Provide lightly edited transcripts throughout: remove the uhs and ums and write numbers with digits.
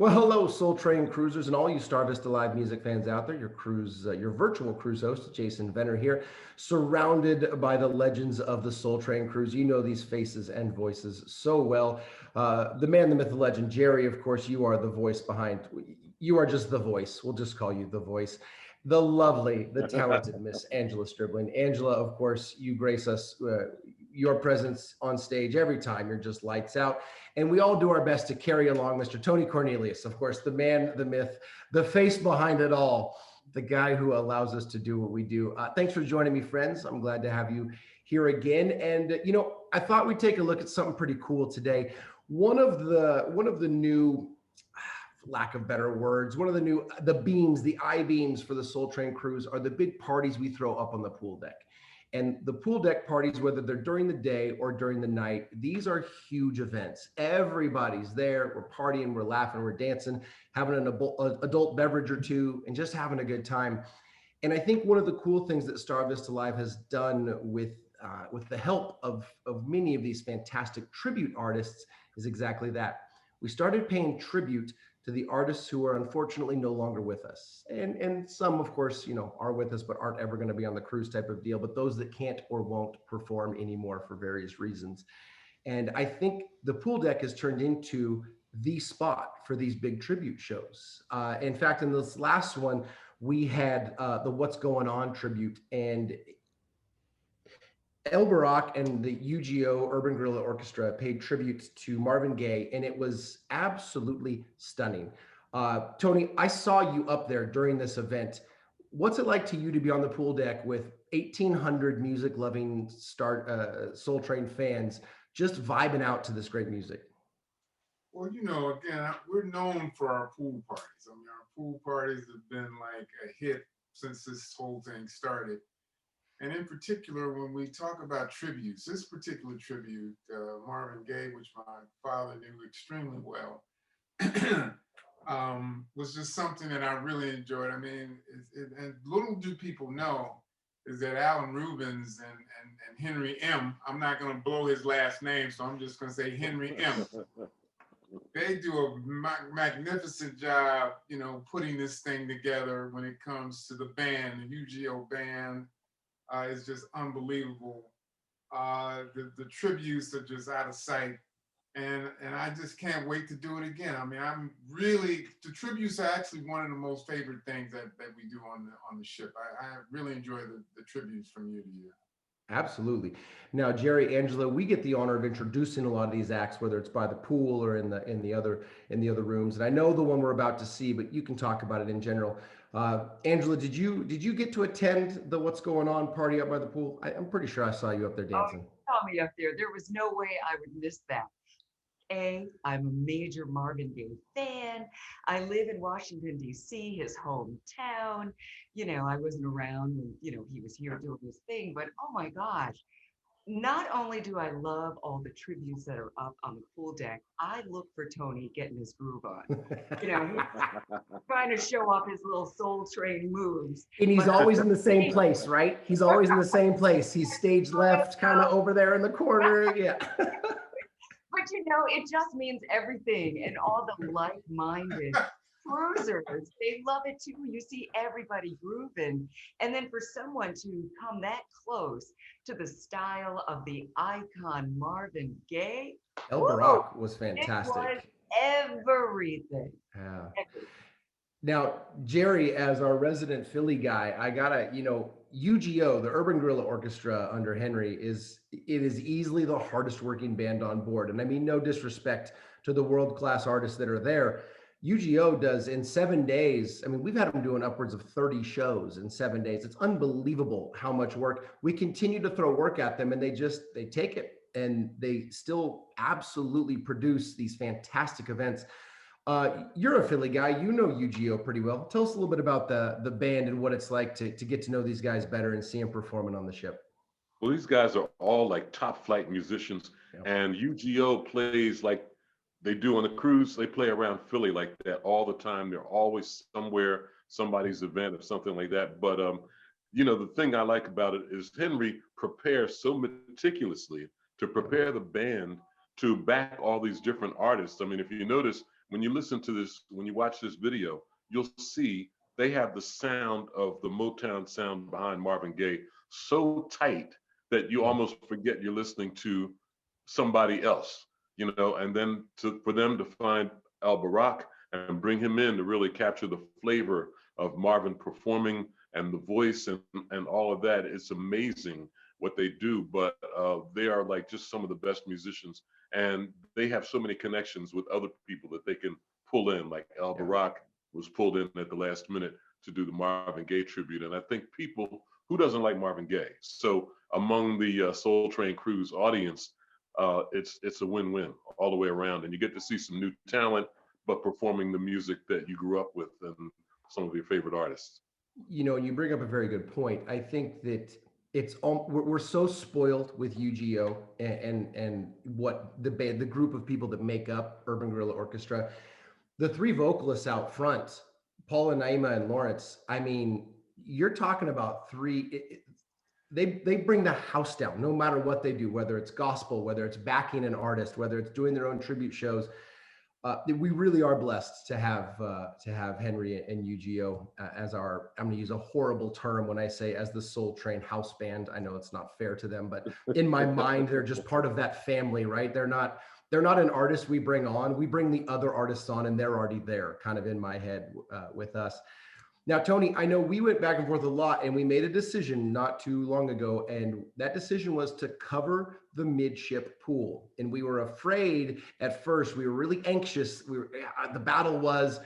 Well, hello, Soul Train cruisers, and all you Star Vista Live music fans out there. Your virtual cruise host, Jason Venner here, surrounded by the legends of the Soul Train cruise. You know these faces and voices so well. The man, the myth, the legend, Jerry. Of course, you are the voice behind. You are just the voice. We'll just call you the voice. The lovely, the talented Miss Angela Stribling. Angela, of course, you grace us. Your presence on stage every time. You're just lights out. And we all do our best to carry along Mr. Tony Cornelius, of course, the man, the myth, the face behind it all, the guy who allows us to do what we do. Thanks for joining me, friends. I'm glad to have you here again. And I thought we'd take a look at something pretty cool today. One of the new, lack of better words, the beams, the I beams for the Soul Train cruise are the big parties we throw up on the pool deck. And the pool deck parties, whether they're during the day or during the night, these are huge events. Everybody's there. We're partying, we're laughing, we're dancing, having an adult beverage or two, and just having a good time. And I think one of the cool things that Star Vista Live has done with the help of many of these fantastic tribute artists is exactly that. We started paying tribute to the artists who are unfortunately no longer with us. And some, of course, are with us, but aren't ever going to be on the cruise type of deal, but those that can't or won't perform anymore for various reasons. And I think the pool deck has turned into the spot for these big tribute shows. In fact, in this last one, we had the What's Going On tribute, and Barak and the UGO Urban Guerilla Orchestra paid tribute to Marvin Gaye, and it was absolutely stunning. Tony, I saw you up there during this event. What's it like to you to be on the pool deck with 1,800 music-loving Soul Train fans just vibing out to this great music? Well, again, we're known for our pool parties. I mean, our pool parties have been like a hit since this whole thing started. And in particular, when we talk about tributes, this particular tribute, Marvin Gaye, which my father knew extremely well, was just something that I really enjoyed. I mean, and little do people know is that Alan Rubens and Henry M., I'm not going to blow his last name, so I'm just going to say Henry M. They do a magnificent job, putting this thing together when it comes to the band, the UGO band. Is just unbelievable. The tributes are just out of sight, and I just can't wait to do it again. I mean, the tributes are actually one of the most favorite things that we do on the ship. I really enjoy the tributes from year to year. Absolutely. Now, Jerry, Angela, we get the honor of introducing a lot of these acts, whether it's by the pool or in the other rooms. And I know the one we're about to see, but you can talk about it in general. Angela, did you get to attend the What's Going On party up by the pool? I'm pretty sure I saw you up there Oh, dancing. you saw me up there. There was no way I would miss that. I'm a major Marvin Gaye fan. I live in Washington, D.C., his hometown. I wasn't around when, he was here doing his thing, but oh my gosh. Not only do I love all the tributes that are up on the pool deck, I look for Tony getting his groove on. He's trying to show off his little Soul Train moves. And he's But always in the same place, right? He's always in the same place. He's stage left, kind of over there in the corner. Yeah. But it just means everything. And all the like-minded cruisers, they love it too. You see everybody grooving. And then for someone to come that close to the style of the icon Marvin Gaye, El woo, Barak was it was fantastic. everything. Yeah. Everything. Now, Jerry, as our resident Philly guy, I gotta, UGO, the Urban Guerilla Orchestra under Henry, is easily the hardest working band on board. And I mean, no disrespect to the world-class artists that are there. UGO does in 7 days. I mean, we've had them doing upwards of 30 shows in 7 days. It's unbelievable how much work. We continue to throw work at them, and they take it, and they still absolutely produce these fantastic events. You're a Philly guy. You know UGO pretty well. Tell us a little bit about the band and what it's like to get to know these guys better and see them performing on the ship. Well, these guys are all like top flight musicians, Yeah. and UGO plays like they do on the cruise. They play around Philly like that all the time. They're always somewhere, somebody's event or something like that. But the thing I like about it is Henry prepares so meticulously to prepare the band to back all these different artists. I mean, if you notice, when you listen to this, when you watch this video, you'll see they have the sound of the Motown sound behind Marvin Gaye so tight that you almost forget you're listening to somebody else, you know, and then for them to find Barak and bring him in to really capture the flavor of Marvin performing and the voice and all of that. It's amazing what they do, but they are like just some of the best musicians, and they have so many connections with other people that they can pull in, like Barak was pulled in at the last minute to do the Marvin Gaye tribute. And I think people, who doesn't like Marvin Gaye? So among the Soul Train Cruise audience, it's a win-win all the way around, and you get to see some new talent, but performing the music that you grew up with and some of your favorite artists. You know, you bring up a very good point. I think that we're so spoiled with UGO and what the band, the group of people that make up Urban Guerilla Orchestra. The three vocalists out front, Paula, Naima, and Lawrence. I mean, you're talking about three. They bring the house down no matter what they do, whether it's gospel, whether it's backing an artist, whether it's doing their own tribute shows. We really are blessed to have Henry and UGO as our, I'm going to use a horrible term when I say as the Soul Train house band. I know it's not fair to them, but in my mind, they're just part of that family, right? They're not an artist we bring on. We bring the other artists on, and they're already there, kind of in my head with us. Now, Tony, I know we went back and forth a lot, and we made a decision not too long ago, and that decision was to cover the midship pool. And we were afraid at first. We were really anxious. The battle was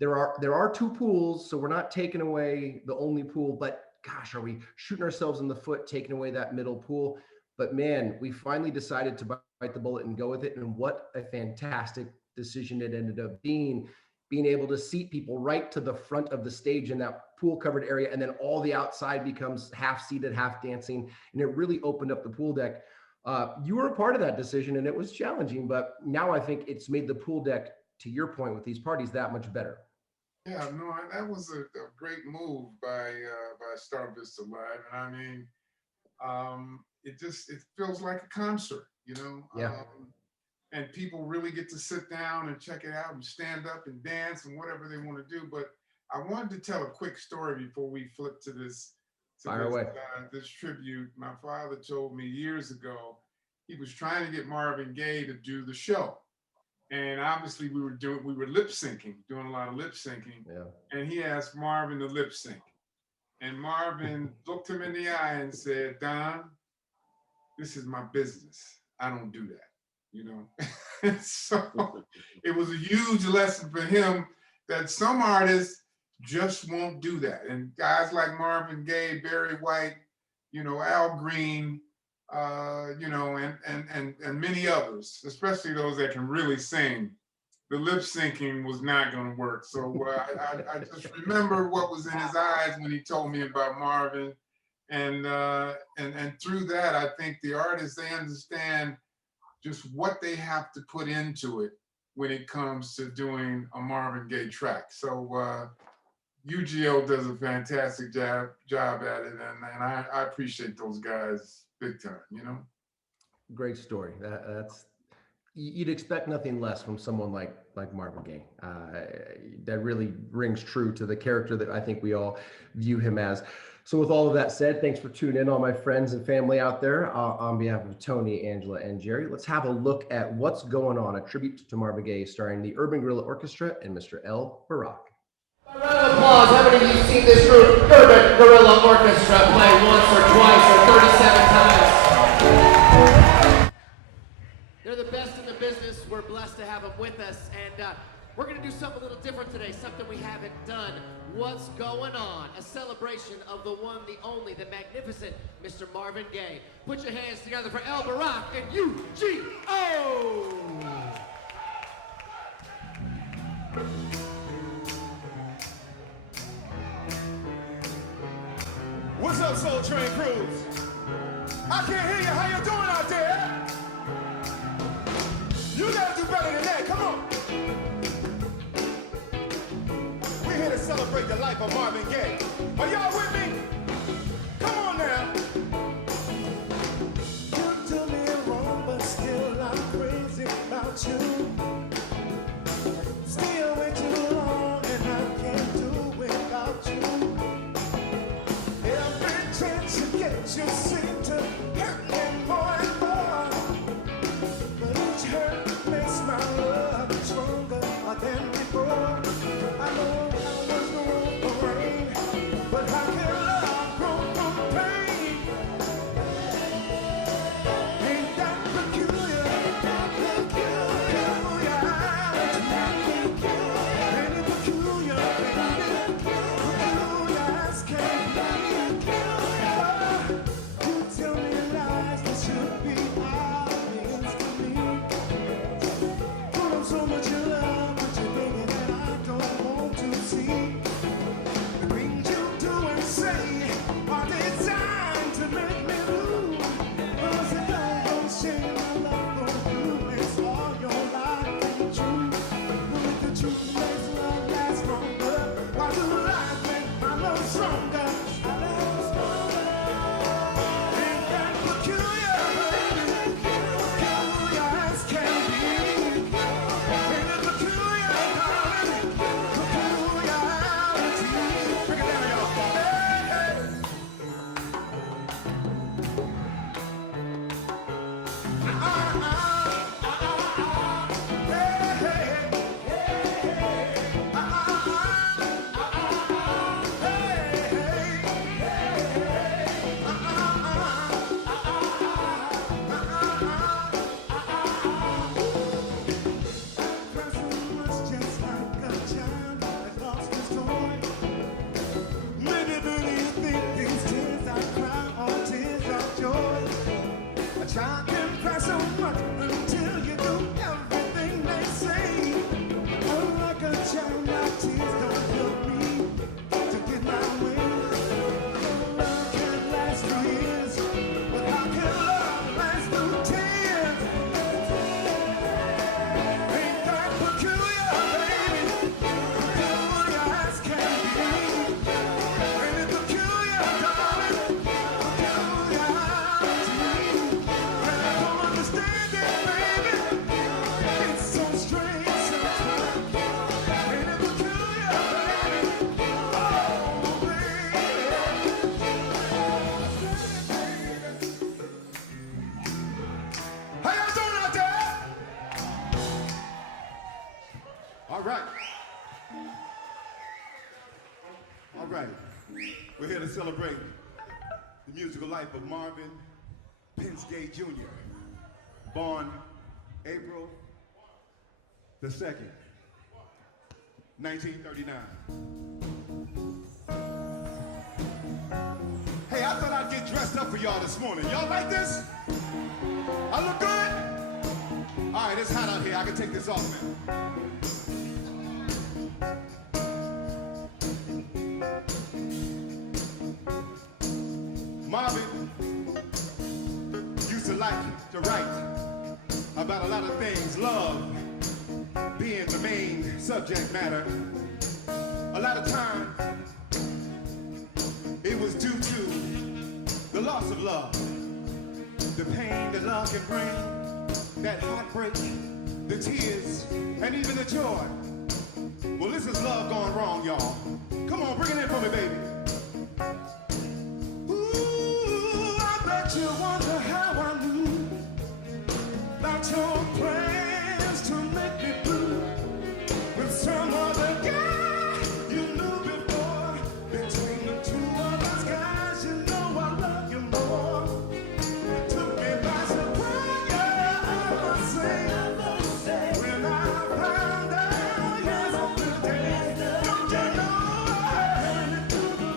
there are two pools, so we're not taking away the only pool. But gosh, are we shooting ourselves in the foot taking away that middle pool? But man, we finally decided to bite the bullet and go with it. And what a fantastic decision it ended up being able to seat people right to the front of the stage in that pool covered area. And then all the outside becomes half seated, half dancing. And it really opened up the pool deck. You were a part of that decision, and it was challenging, but now I think it's made the pool deck, to your point with these parties, that much better. Yeah, no, that was a great move by Star Vista Live. And I mean, it feels like a concert, you know? Yeah. And people really get to sit down and check it out and stand up and dance and whatever they want to do. But I wanted to tell a quick story before we flip to this tribute. My father told me years ago, he was trying to get Marvin Gaye to do the show. And obviously we were lip syncing, doing a lot of lip syncing. Yeah. And he asked Marvin to lip sync. And Marvin looked him in the eye and said, "Don, this is my business. I don't do that." You know, so it was a huge lesson for him that some artists just won't do that. And guys like Marvin Gaye, Barry White, you know, Al Green, you know, and many others, especially those that can really sing, the lip syncing was not going to work. So I just remember what was in his eyes when he told me about Marvin, and through that, I think the artists, they understand just what they have to put into it when it comes to doing a Marvin Gaye track. So UGO does a fantastic job at it, and I appreciate those guys big time, you know? Great story. That's, you'd expect nothing less from someone like Marvin Gaye. That really rings true to the character that I think we all view him as. So with all of that said, thanks for tuning in, all my friends and family out there. On behalf of Tony, Angela, and Jerry, let's have a look at what's going on, a tribute to Marvin Gaye starring the Urban Guerilla Orchestra and Mr. Barak. A round of applause. How many of you seen this group, Urban Guerilla Orchestra, play once or twice or 37 times? They're the best in the business. We're blessed to have them with us, and we're going to do something a little different today, something we haven't done. What's going on? A celebration of the one, the only, the magnificent Mr. Marvin Gaye. Put your hands together for Barak and UGO! What's up, Soul Train Cruise? I can't hear you. How you doing out there? You gotta do better than that. Come on. We're here to celebrate the life of Marvin Gaye. Are y'all with me? Come on now. You do me wrong, but still I'm crazy about you. We're here to celebrate the musical life of Marvin Gaye Jr., born April the 2nd, 1939. Hey, I thought I'd get dressed up for y'all this morning. Y'all like this? I look good? All right, it's hot out here. I can take this off now. Marvin used to like to write about a lot of things, love being the main subject matter. A lot of time, it was due to the loss of love, the pain that love can bring, that heartbreak, the tears, and even the joy. Well, this is love gone wrong, y'all. Come on, bring it in for me, baby. You wonder how I knew about your plans to make me blue with some other guy you knew before. Between the two of us guys, you know I love you more. It took me by surprise, I must say, when I found out yesterday. Don't you know I heard it through the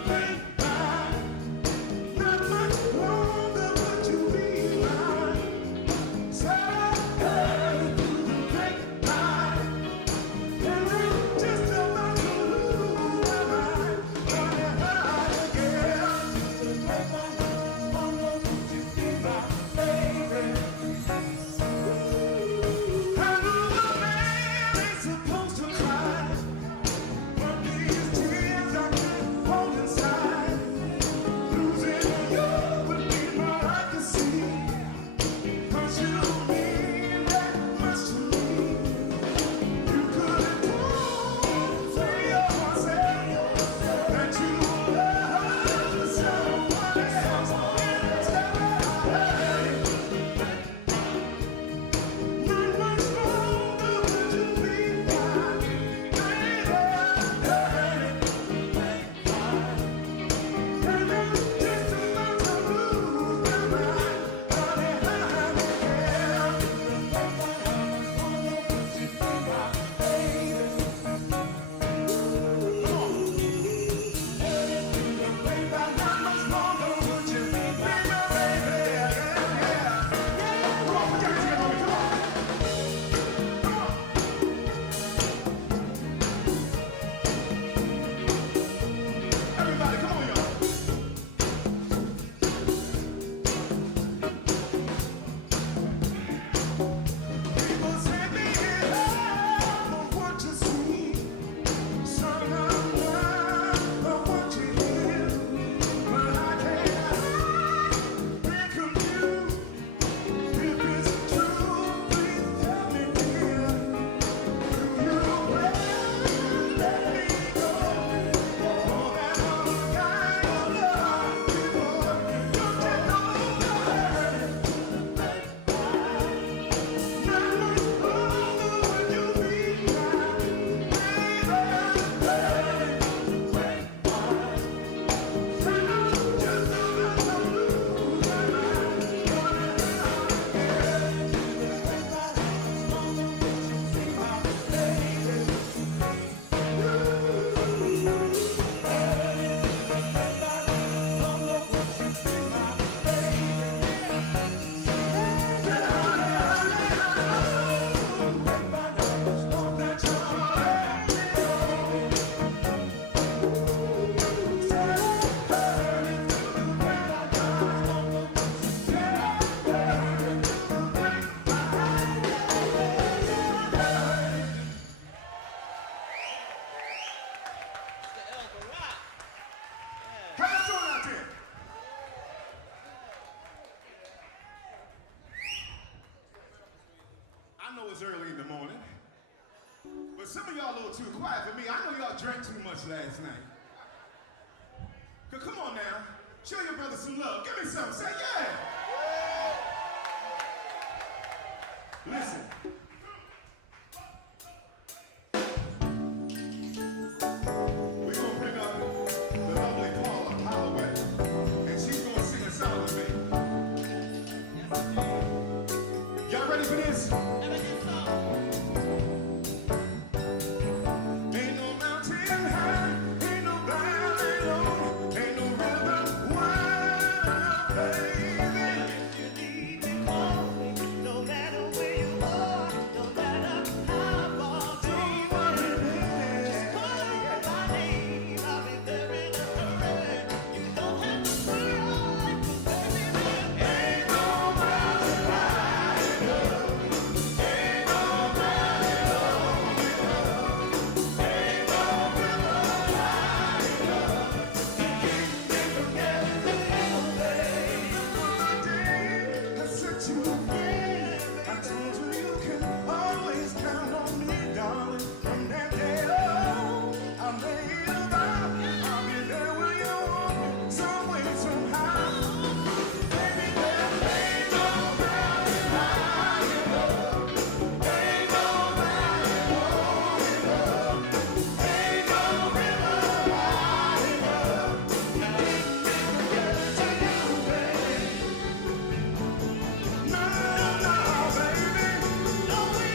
it's early in the morning, but some of y'all a little too quiet for me. I know y'all drank too much last night. Come on now, show your brother some love. Give me some, say yeah. Listen. We're gonna bring up the lovely Paula Holloway, and she's gonna sing a song with me. Y'all ready for this? Ain't no mountain high, ain't no valley low, ain't no river wide, baby. If you need me, call me, no matter where you are, no matter how far, don't worry, baby. Just call my name, I'll be there in a hurry. You don't have to cry, 'cause baby, ain't no mountain high enough, ain't no valley low enough, ain't no river wide enough to keep me from getting to you, baby. One day I said to you again, I told you you can always count on me, darling. From that day on, I made a vow I'll be there when you want me, some way, somehow. Baby, there ain't no mountain high enough, ain't no valley low enough, ain't no river wide enough to keep me from getting to you, baby. No, no, baby, no way,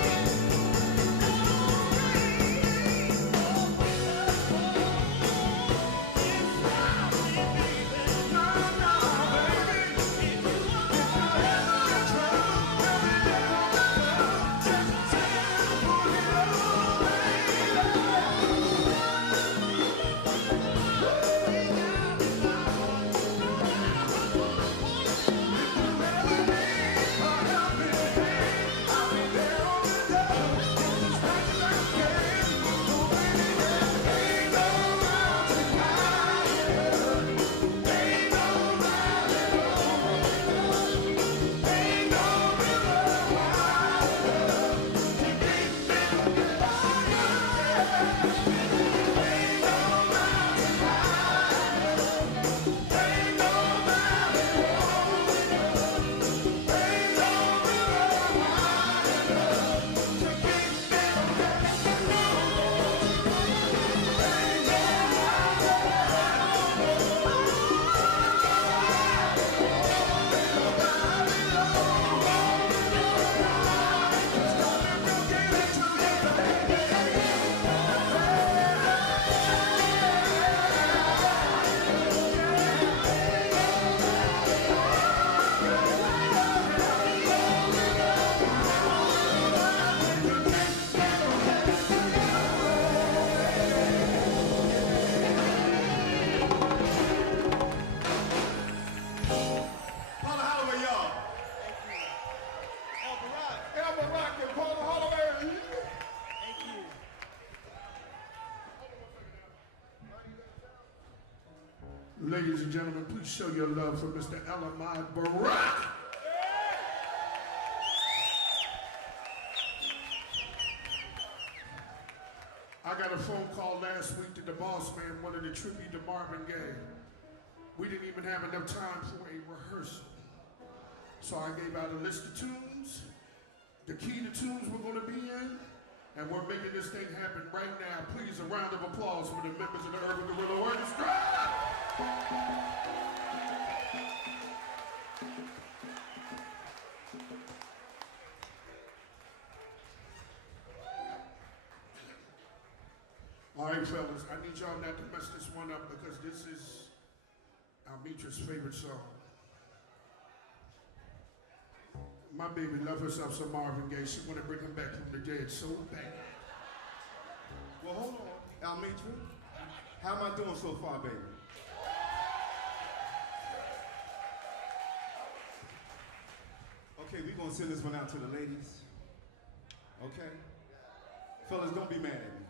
Paula Holloway, y'all. Barak and Paula Holloway. Ladies and gentlemen, please show your love for Mr. Elamai Barak. I got a phone call last week that the boss man wanted a tribute to Marvin Gaye. We didn't even have enough time for a rehearsal. So I gave out a list of tunes, the key to tunes we're going to be in, and we're making this thing happen right now. Please, a round of applause for the members of the Urban Guerilla Orchestra. All right, fellas, I need y'all not to mess this one up because this is Almitra's favorite song. My baby loves herself some Marvin Gaye. She want to bring him back from the dead so bad. Well, hold on, Almitra. How am I doing so far, baby? Okay, we're going to send this one out to the ladies. Okay? Fellas, don't be mad at me.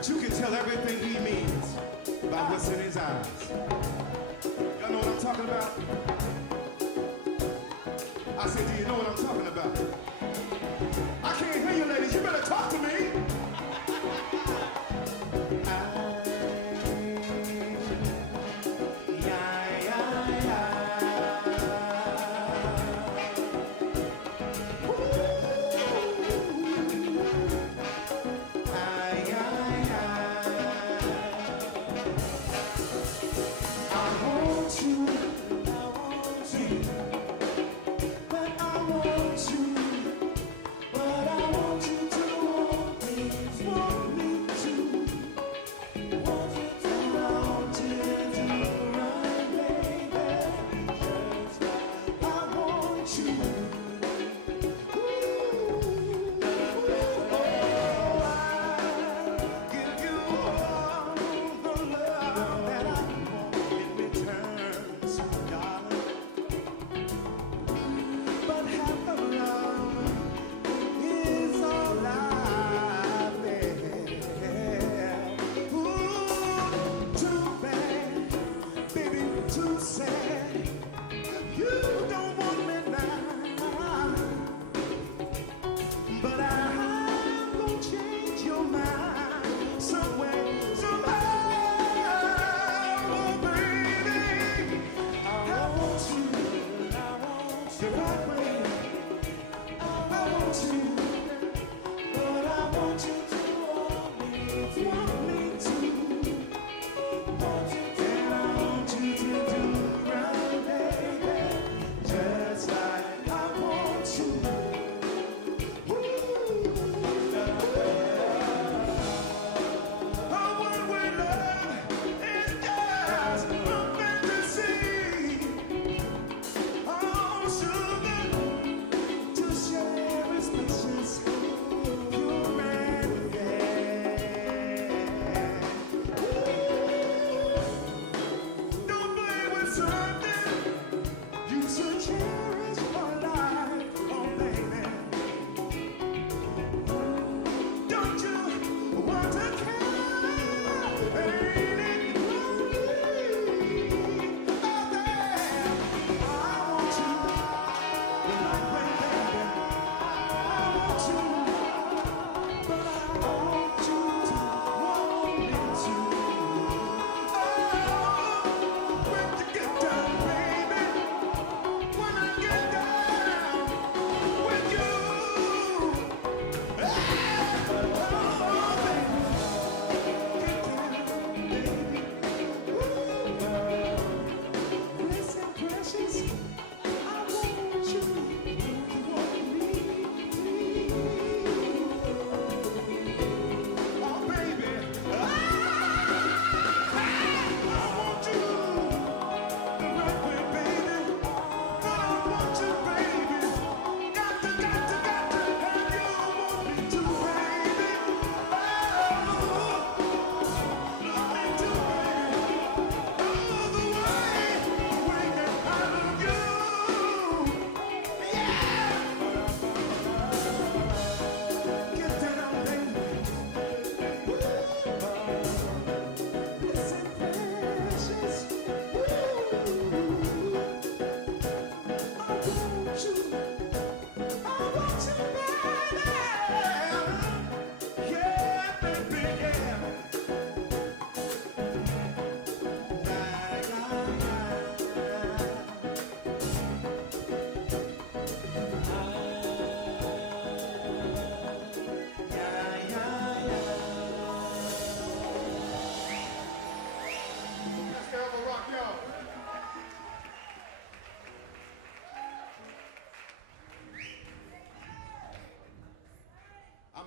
But you can tell everything he means by what's in his eyes. Y'all know what I'm talking about? I said, do you know what I'm talking about? I can't hear you, ladies. You better talk to me.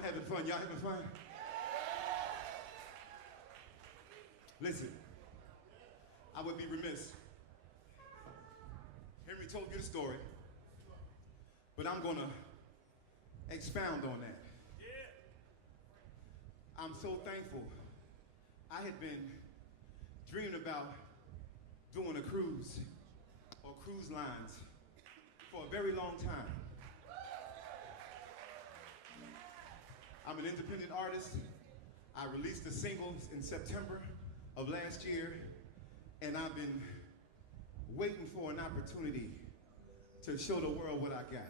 Having fun. Y'all having fun? Listen, I would be remiss. Henry told you the story, but I'm gonna expound on that. Yeah. I'm so thankful. I had been dreaming about doing a cruise or cruise lines for a very long time. I'm an independent artist. I released the singles in September of last year, and I've been waiting for an opportunity to show the world what I got.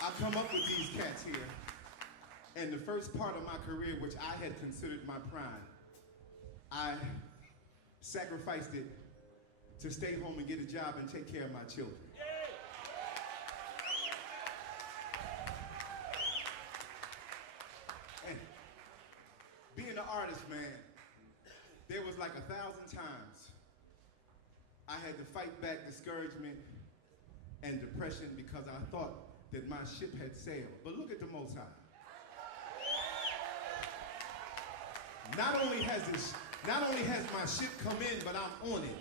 I come up with these cats here, and the first part of my career, which I had considered my prime, I sacrificed it to stay home and get a job and take care of my children. And being an artist, man, there was like 1,000 times I had to fight back discouragement and depression because I thought that my ship had sailed. But look at the Most High. Not only has my ship come in, but I'm on it.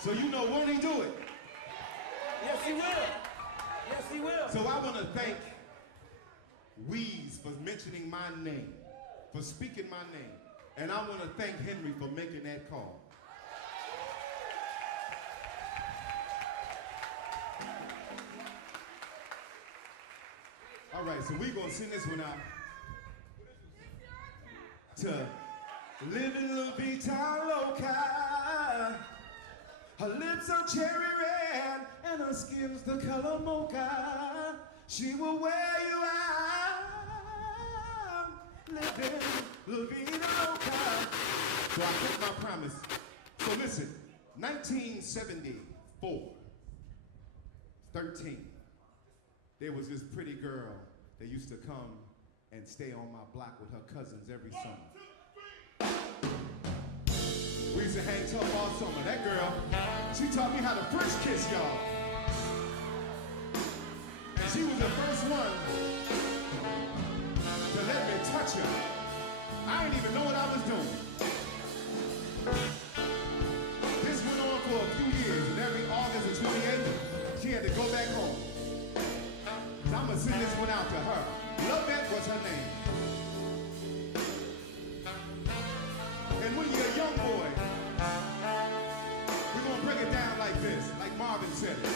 So you know, won't he do it? Yes, he will. Yes, he will. So I want to thank Weeze for mentioning my name, for speaking my name. And I want to thank Henry for making that call. All right, so we're going to sing this one out to Living La Vita Loca. Her lips are cherry red and her skin's the color mocha. She will wear you out, living La Vida Loca. So I kept my promise. So listen, 1974, 13, there was this pretty girl that used to come and stay on my block with her cousins every summer. We used to hang tough all summer. That girl, she taught me how to French kiss, y'all. And she was the first one to let me touch her. I didn't even know what I was doing. This went on for a few years, and every August of 28th, she had to go back home. So I'm gonna send this one out to her. Lovette was her name. And when you're a young boy, we're gonna break it down like this, like Marvin said it.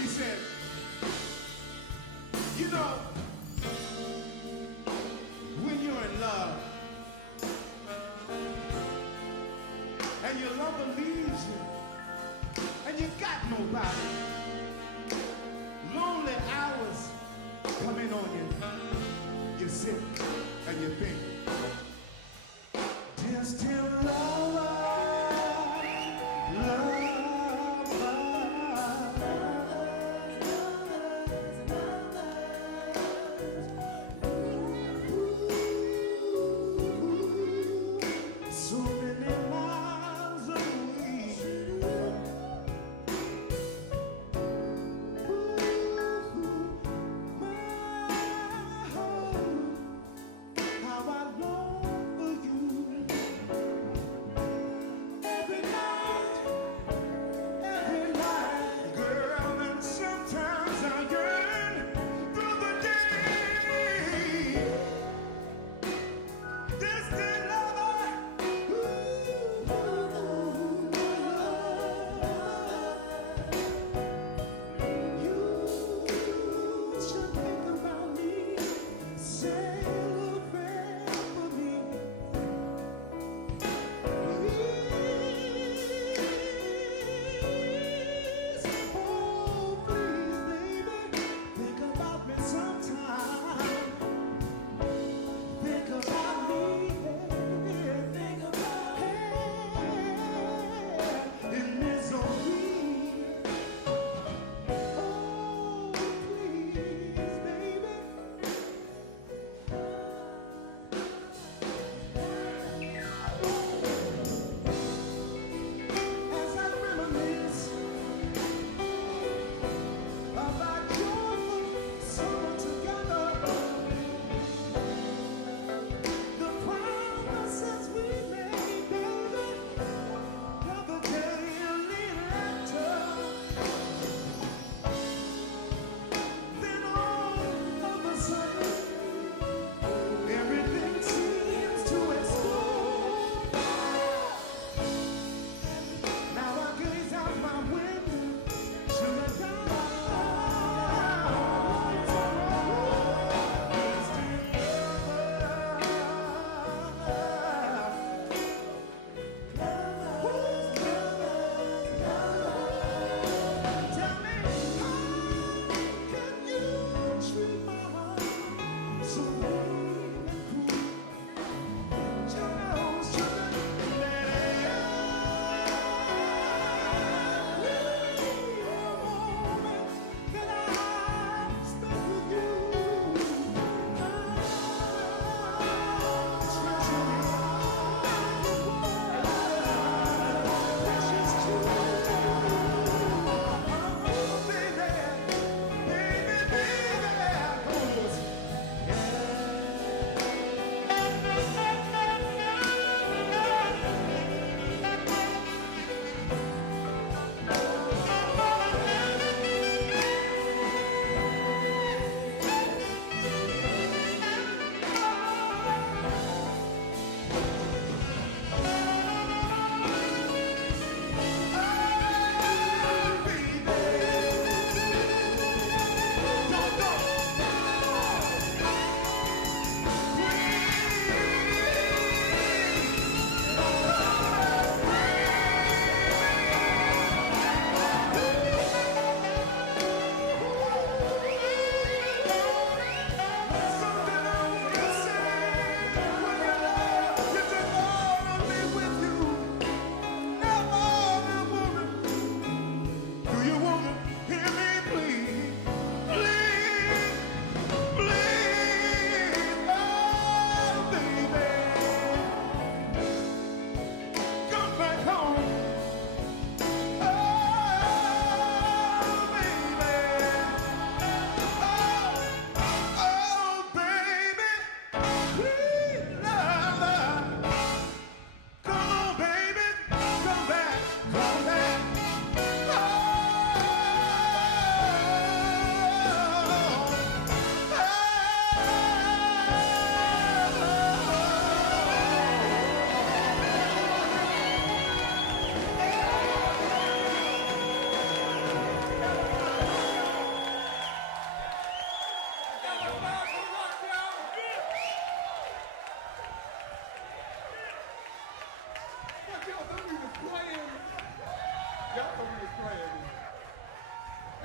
He said, you know, when you're in love, and your lover leaves you, and you got nobody, lonely hours come in on you. You sit and you think, distant lover,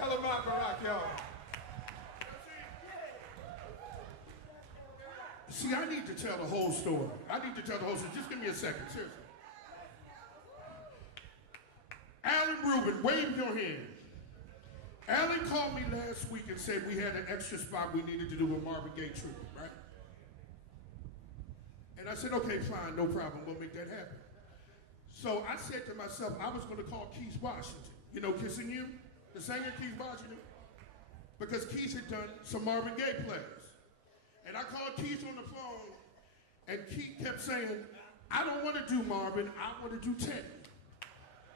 Elamai Barak, y'all. See, I need to tell the whole story. I need to tell the whole story. Just give me a second, seriously. Alan Rubin, wave your hand. Alan called me last week and said we had an extra spot we needed to do a Marvin Gaye tribute, right? And I said, okay, fine, no problem, we'll make that happen. So I said to myself, I was gonna call Keith Washington. You know Kissing You? The singer Keith Washington? Because Keith had done some Marvin Gaye plays. And I called Keith on the phone, and Keith kept saying, I don't wanna do Marvin, I wanna do Teddy.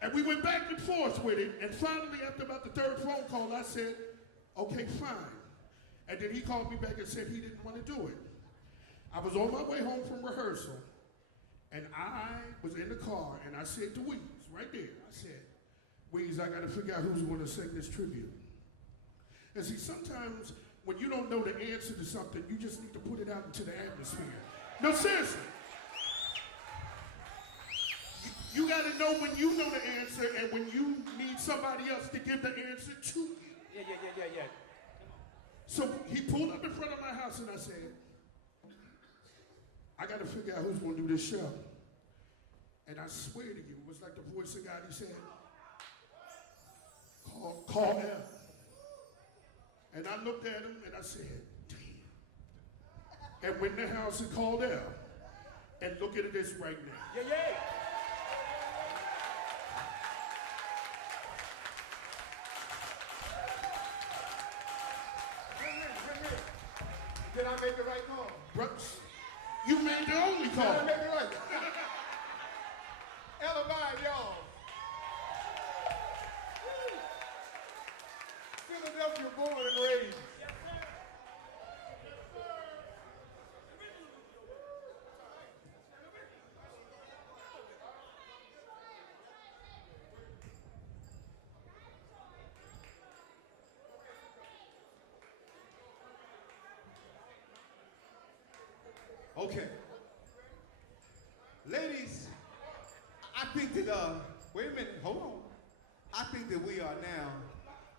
And we went back and forth with it, and finally, after about the third phone call, I said, okay, fine. And then he called me back and said he didn't want to do it. I was on my way home from rehearsal, and I was in the car, and I said to Weeze, right there, I said, Weeze, I gotta figure out who's gonna sing this tribute. And see, sometimes when you don't know the answer to something, you just need to put it out into the atmosphere. No, seriously. You got to know when you know the answer and when you need somebody else to give the answer to you. Yeah. So he pulled up in front of my house and I said, I got to figure out who's going to do this show. And I swear to you, it was like the voice of God. He said, call L. And I looked at him and I said, damn. And went in the house and called L. And look at this right now. Yeah. Did I make the right call? Brooks, you made the only Did call. I make the right call? Elamai, y'all. Philadelphia born and raised. Okay. Ladies, I think that, wait a minute, hold on. I think that we are now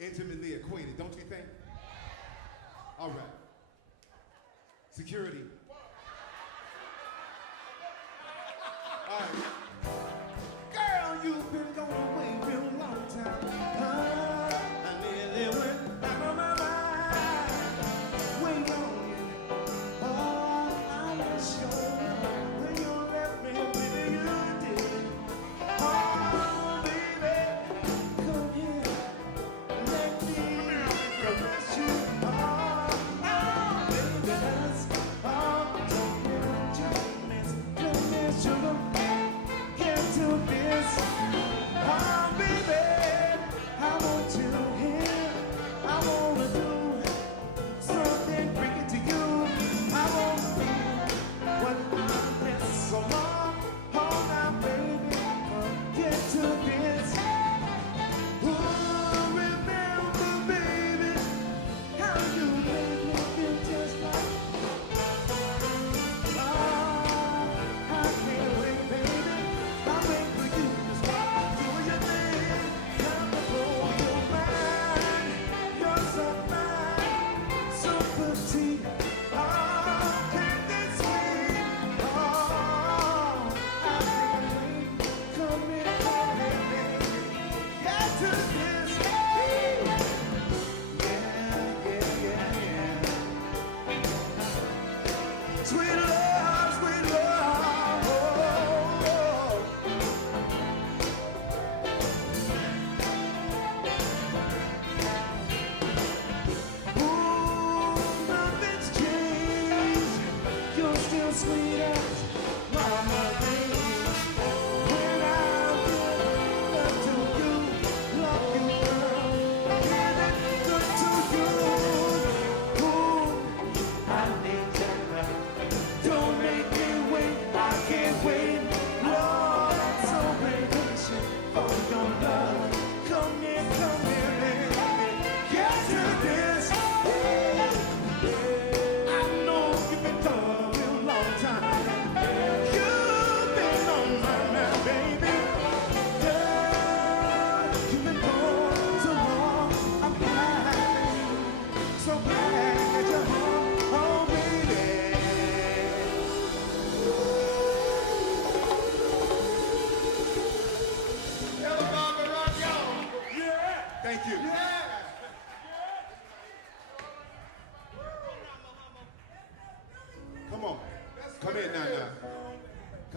intimately acquainted, don't you think? All right. Security. All right. Girl, you've been going away a real long time. I nearly went back on my mind. Wait on you. Oh, I was sure when you left me, baby, you did. Oh, baby, come here. Let me caress you. Oh, baby, that's all. Don't get you miss. Sugar, get to this.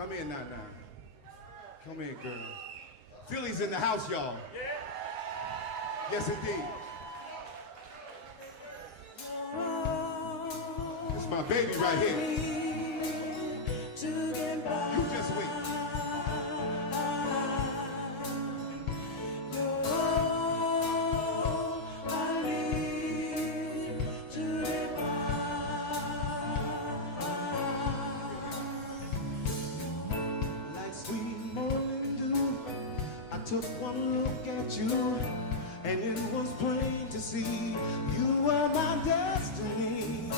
Come in, Nana. Come in, girl. Philly's in the house, y'all. Yes, indeed. It's my baby right here. You just wait. Like sweet morning dew, I took one look at you, and it was plain to see you were my destiny.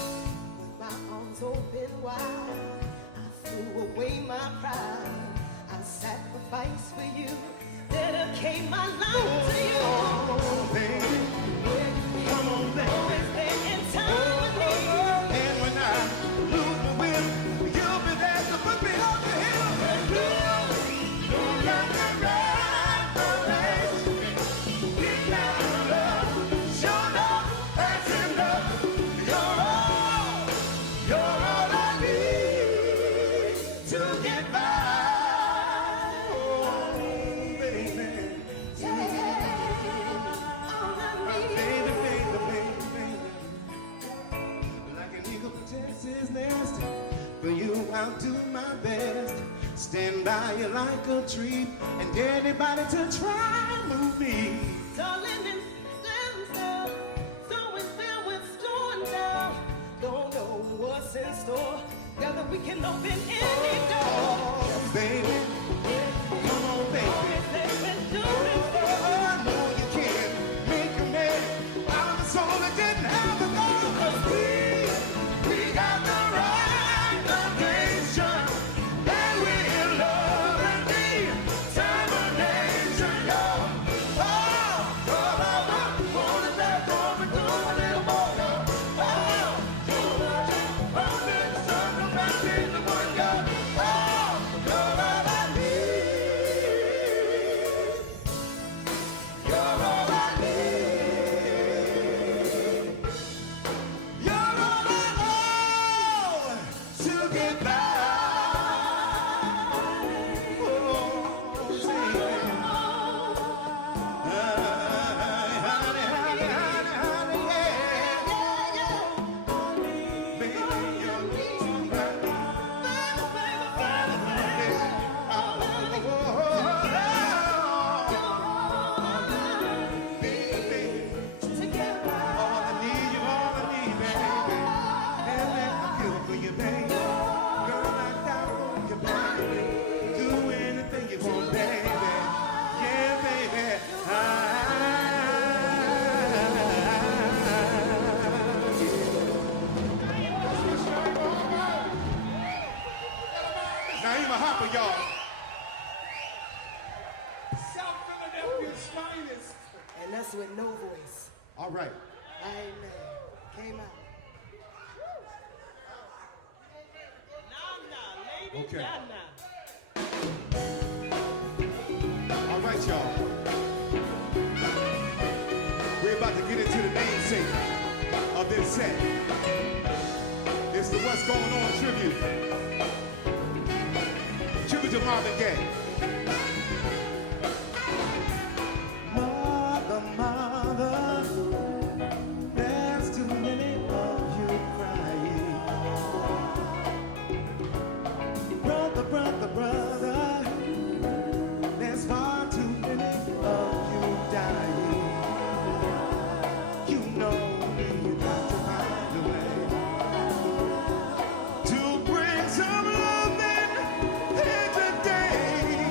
With my arms open wide, I threw away my pride. I sacrificed for you, dedicate my life to you. Oh, baby, come on, baby. Always there in time with me. And when I lose my will, you'll be there to put me on the hill. You got the right place. We got love, show love, that's enough. You're all I need to get by. Oh, baby. Like an eagle protects his nest, for you I'll do my best. Stand by you like a tree, and anybody to try and move me. Darling, and stand still, so it's filled with storm now. Don't know what's in store, whether we can open any door. Oh, baby, come on, baby. Always there with do it. I know you can make a man out of a soul that didn't have a goal. 'Cause we got the right foundation, and we're in love and determination, yo. Oh, girl, I want it that more, but do a little more, yo. Oh, too much, I'm in the circle, back in the one, yo. Oh, girl, all I need. You're all I need. You're all I know to get by. Oh, baby. Honey, honey, honey, honey, yeah. Baby, you're too right. Naima Hopper, y'all. South Philadelphia's finest. And that's with no voice. All right. Amen. Came out. Okay. All right, y'all. We're about to get into the namesake of this set. It's the What's Going On tribute. Tribute to Marvin Gaye. Mother, mother, there's too many of you crying. Brother, brother, brother, there's far too many of you dying. You know you got to find a way to bring some love in here today.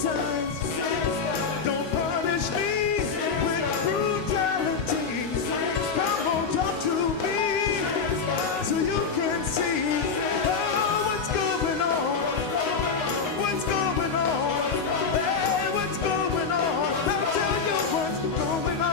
signs. Don't punish me with brutality. Come on, talk to me so you can see what's going on. What's going on? Hey, what's going on? I'll tell you what's going on.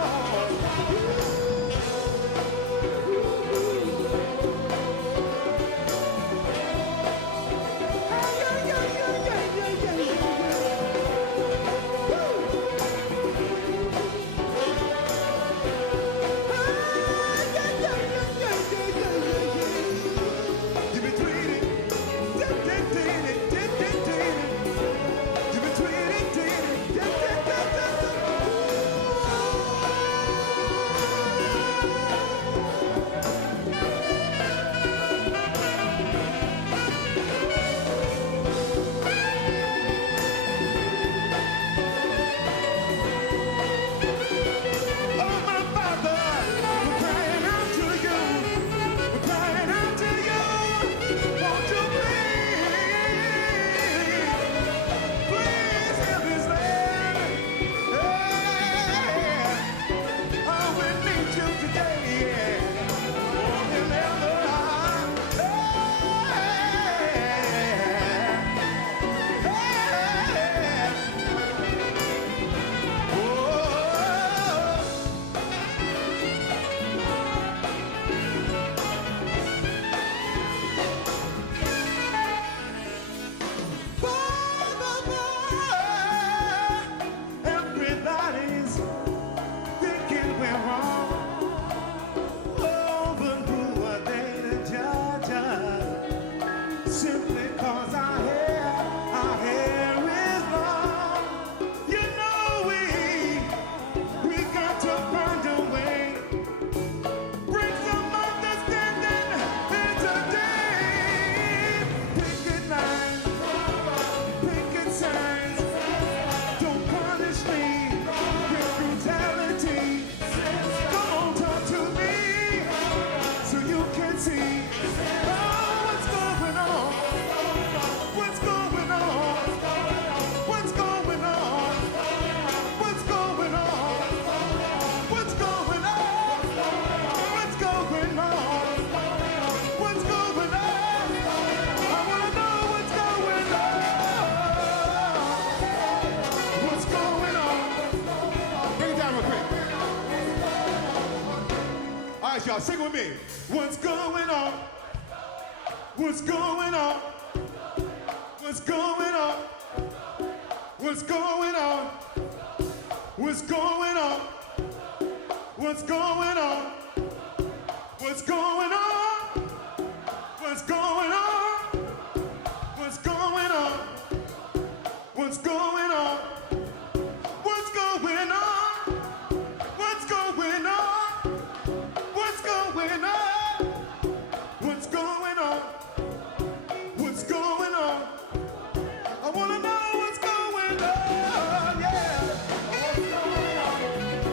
Everybody's thinking we're wrong. Oh, but who are they to judge us? Simply 'cause our hair is long. You know we got to find a way. Bring some understanding into day. Picket lines, picket signs. Don't punish me with brutality. Come on, talk to me so you can see what's going on. What's going on? What's going on? What's going on? What's going on? What's going on? What's going on? I wanna know what's going on. What's going on? Bring it down real quick. All right, y'all, sing with me. What's going on? What's going on? What's going on? What's going on? What's going on? What's going on? What's going on? What's going on? What's going on? What's going on? What's going on? What's going on? What's going on? What's going on? What's going on? I wanna know what's going on. Yeah. What's going on?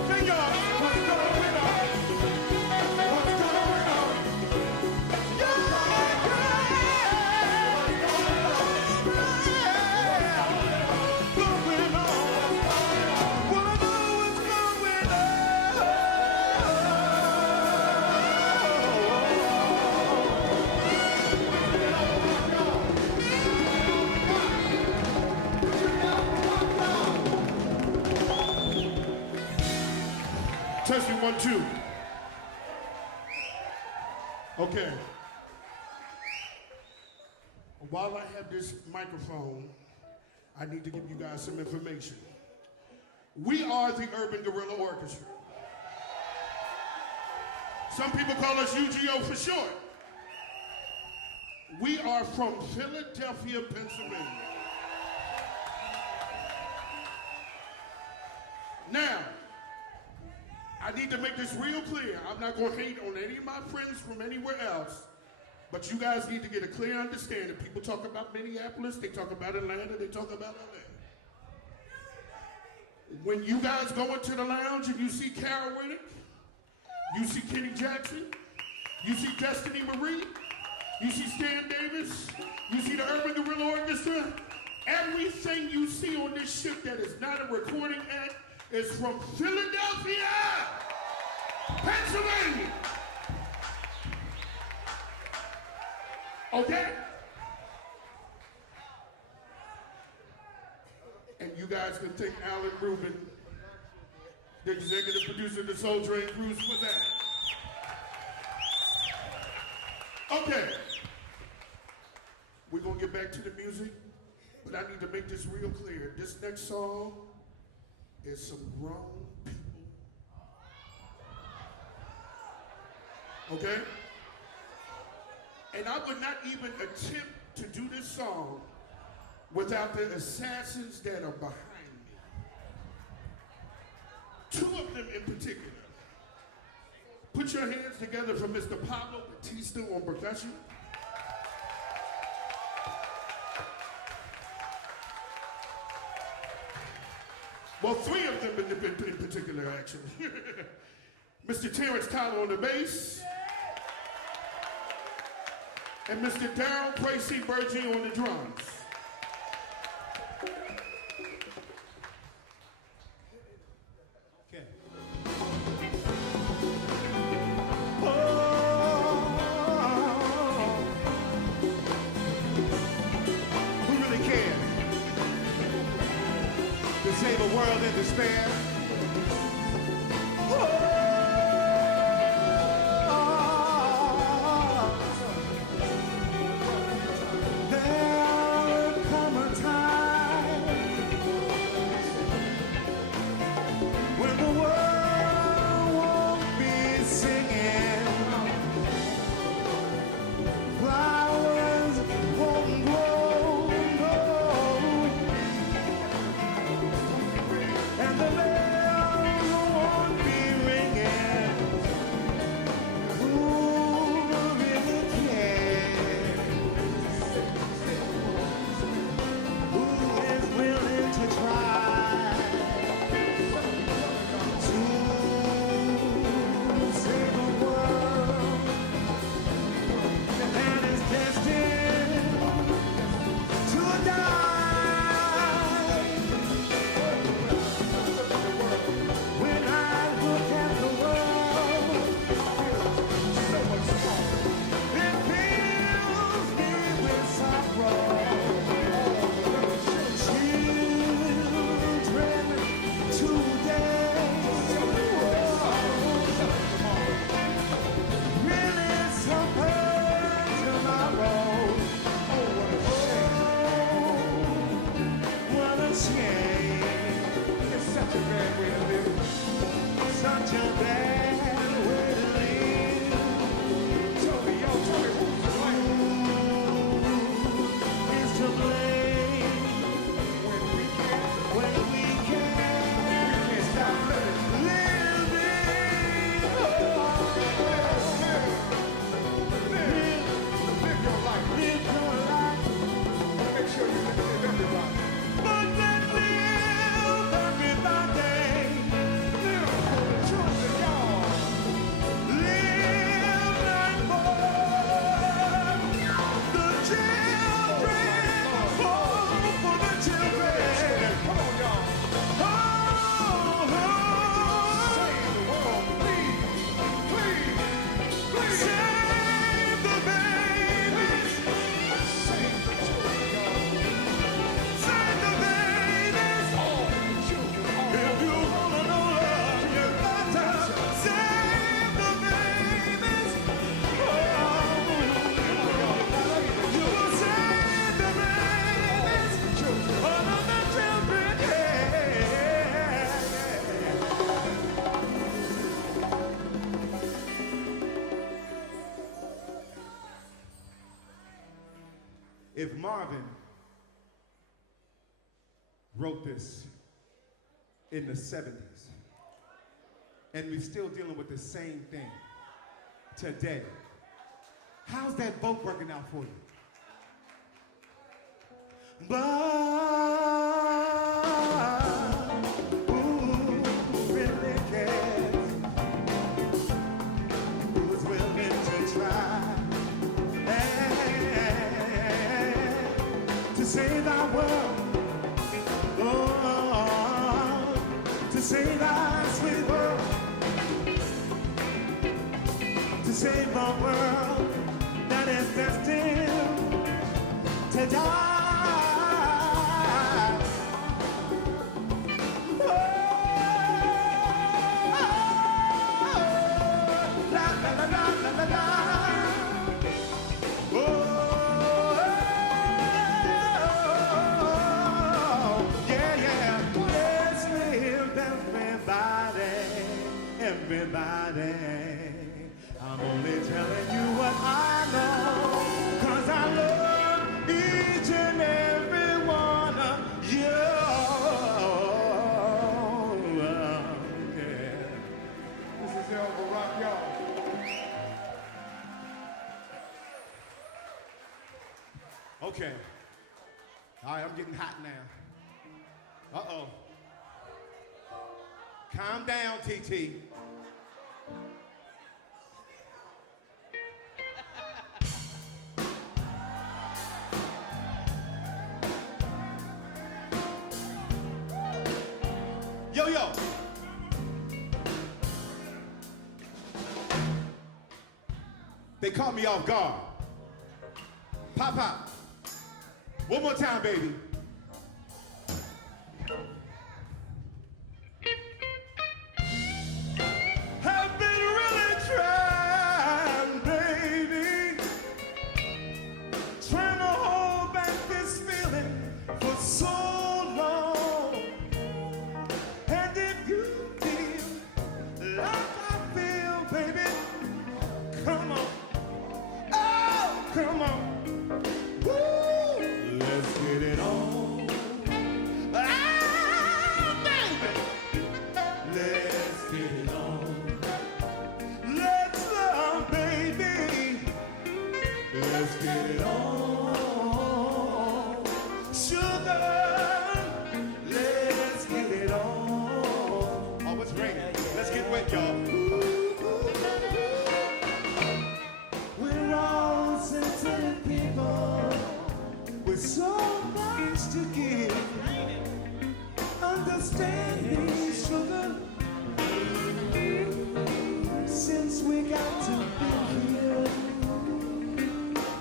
Sing y'all. What's going on? What's going on? Yeah. Going on. Wanna know what's going on. Testing 1, 2. Okay. While I have this microphone, I need to give you guys some information. We are the Urban Guerilla Orchestra. Some people call us UGO for short. We are from Philadelphia, Pennsylvania. Now, I need to make this real clear. I'm not going to hate on any of my friends from anywhere else, but you guys need to get a clear understanding. People talk about Minneapolis, they talk about Atlanta, they talk about LA. When you guys go into the lounge and you see Carol Winnick, you see Kenny Jackson, you see Destiny Marie, you see Stan Davis, you see the Urban Guerilla Orchestra, every everything you see on this ship that is not a recording act is from Philadelphia, Pennsylvania. Okay? And you guys can thank Alan Rubin, the executive producer of the Soul Train Cruise, for that. Okay. We're gonna get back to the music, but I need to make this real clear. This next song is some grown people. Okay? And I would not even attempt to do this song without the assassins that are behind me. Two of them in particular. Put your hands together for Mr. Pablo Batista on percussion. Well, three of them in particular, actually. Mr. Terrence Tyler on the bass. And Mr. Daryl Tracy Burgee on the drums. Okay. Who really cares? To save a world in despair. There'll come a time when the world won't be singing, flowers won't blow, and the bells won't be ringing. Who really cares? Who is willing to try to save the world that is destined to die? When I look at the world, it fills me with sorrow. Children today really suffer tomorrow. Oh, what a shame. It's such a bad way to live. Such a bad way to live. Toby, who's is to blame when we can't stop living? Live your life. Make sure you live everybody. But then live everybody. Live for the children, y'all. Live and for the children. For the children. Come on, y'all. Save the world, please. Please. Save the babies. Save the children, y'all. Save the babies. All the children. If you wanna know love, you got to save the babies. You will save the babies. All of the children. If Marvin wrote this in the 70s, and we're still dealing with the same thing today, how's that vote working out for you? But who really cares? Who's willing to try to save our world a world that is destined to die. Everybody, I'm only telling you what I know, 'cause I love each and every one of you. Yeah. This is Barak, y'all. Okay. All right, I'm getting hot now. Uh-oh. Calm down, TT. Yo, yo. They caught me off guard. Pop, pop. One more time, baby. Have been really trying, baby. Trying to hold back this feeling for so long. And if you feel like I feel, baby, come on. Oh, come on. Woo! Let's get it on. Ah, baby. Let's get it on. Let's love, baby. Let's get it on. Sugar, let's get it on. Oh, it's raining. Let's get wet, y'all. We're all sensitive people with so much to give. Understanding, sugar, since we got to be here,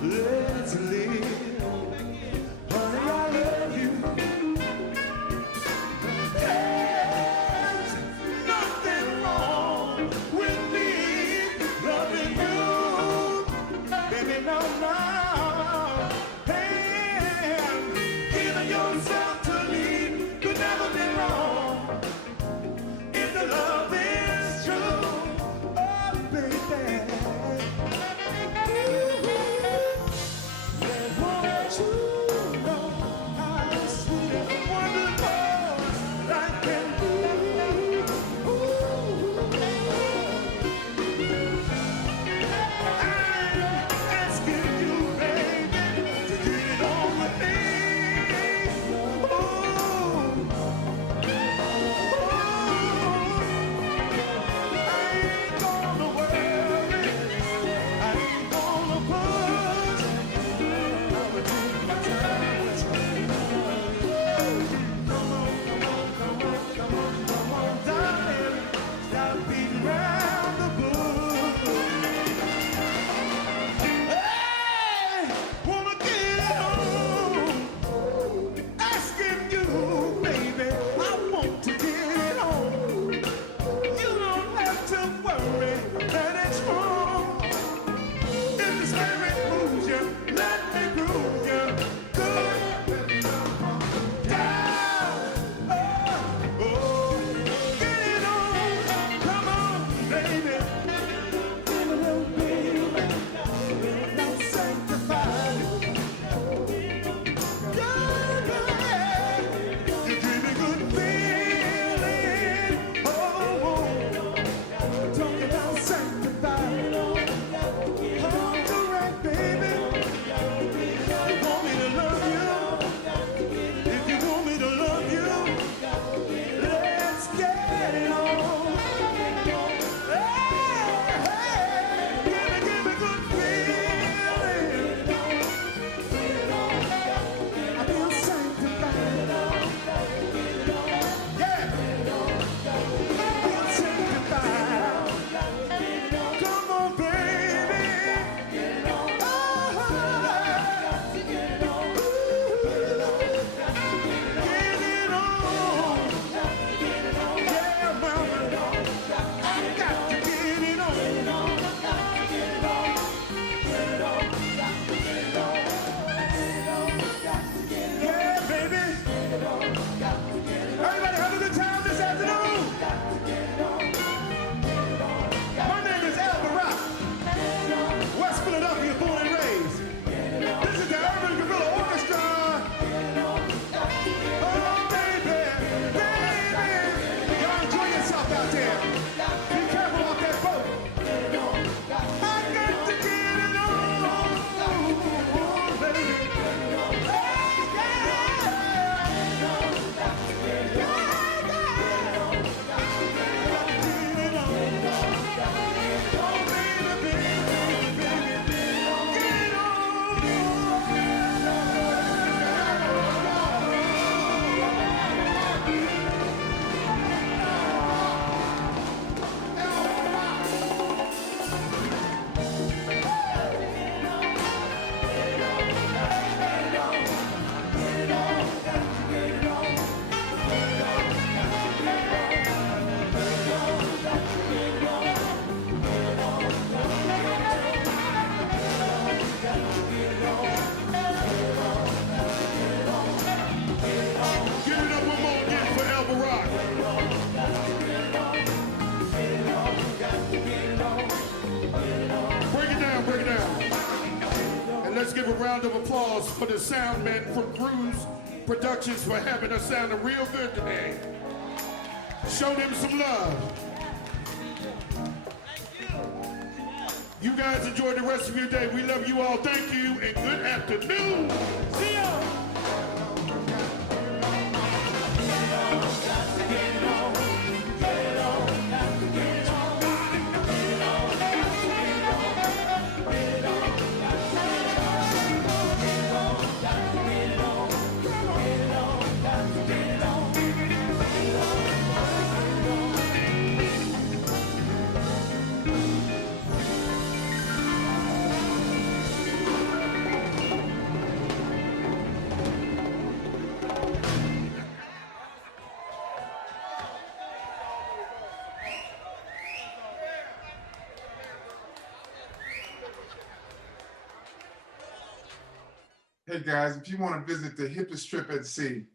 let's live. Honey, I love you. There's nothing wrong with me loving you, baby, no, no. And giving yourself to me could never be wrong. a round of applause for the sound men from Cruise Productions for having us sounding real good today. Show them some love. You guys enjoy the rest of your day. We love you all. Thank you and good afternoon. See ya. Hey guys, if you want to visit the hippest trip at sea,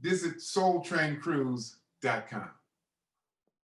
visit soultraincruise.com.